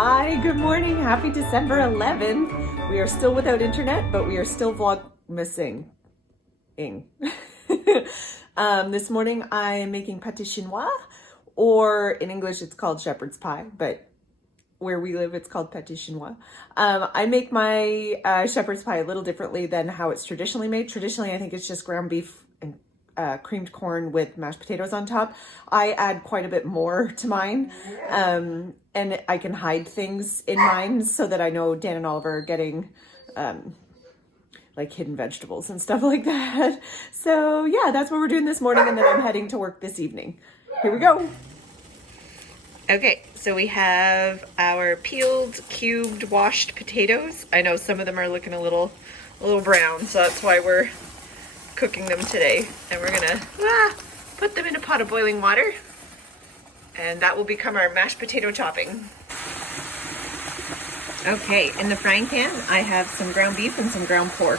Hi, good morning. Happy December 11th. We are still without internet, but we are still vlogmasing. This morning I am making pâté chinois, or in English it's called shepherd's pie, but where we live it's called pâté chinois. I make my shepherd's pie a little differently than how it's traditionally made. Traditionally, I think it's just ground beef and creamed corn with mashed potatoes on top. I add quite a bit more to mine, and I can hide things in mine so that I know Dan and Oliver are getting like hidden vegetables and stuff like that. So yeah, that's what we're doing this morning, and then I'm heading to work this evening. Here we go. Okay, so we have our peeled, cubed, washed potatoes. I know some of them are looking a little brown, so that's why we're cooking them today. And we're gonna put them in a pot of boiling water, and that will become our mashed potato topping. Okay, in the frying pan I have some ground beef and some ground pork.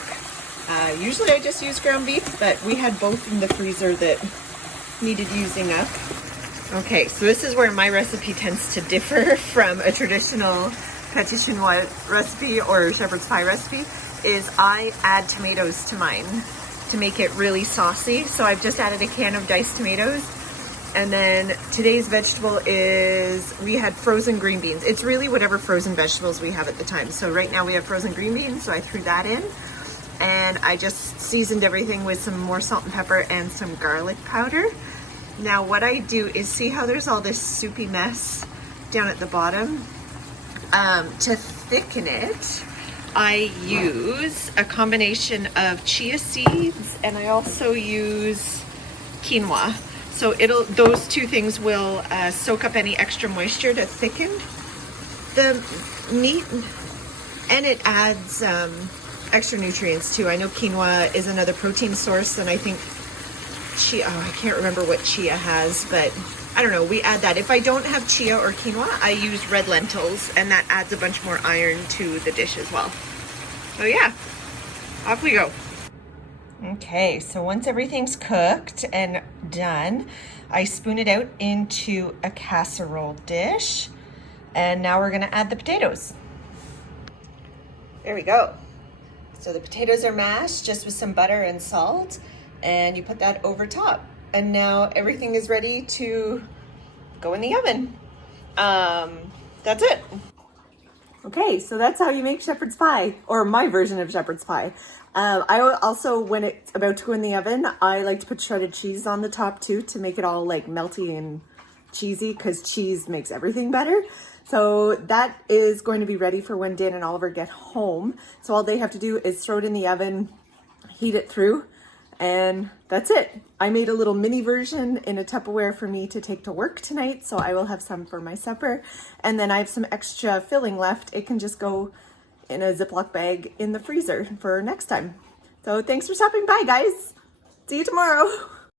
Usually I just use ground beef, but we had both in the freezer that needed using up. Okay, so this is where my recipe tends to differ from a traditional pâté chinois recipe or shepherd's pie recipe, is I add tomatoes to mine to make it really saucy. So I've just added a can of diced tomatoes. And then today's vegetable is, we had frozen green beans. It's really whatever frozen vegetables we have at the time. So right now we have frozen green beans, so I threw that in. And I just seasoned everythh with some more salt and pepper and some garlic powder. Now what I do is, see how there's all this soupy mess down at the bottom? To thicken it, I use a combination of chia seeds, and I also use quinoa. So those two things will soak up any extra moisture to thicken the meat, and it adds extra nutrients too. I know quinoa is another protein source, and I think chia, I can't remember what chia has, but I don't know, we add that. If I don't have chia or quinoa, I use red lentils, and that adds a bunch more iron to the dish as well. So yeah, off we go. Okay, so once everything's cooked and done, I spoon it out into a casserole dish, and now we're gonna add the potatoes. There we go. So the potatoes are mashed just with some butter and salt, and you put that over top. And now everything is ready to go in the oven. That's it. Okay, so that's how you make shepherd's pie, or my version of shepherd's pie. I also, when it's about to go in the oven, I like to put shredded cheese on the top too, to make it all like melty and cheesy, because cheese makes everything better. So that is going to be ready for when Dan and Oliver get home. So all they have to do is throw it in the oven, heat it through, and that's it. I made a little mini version in a Tupperware for me to take to work tonight, so I will have some for my supper. And then I have some extra filling left. It can just go in a Ziploc bag in the freezer for next time. So thanks for stopping by, guys. See you tomorrow.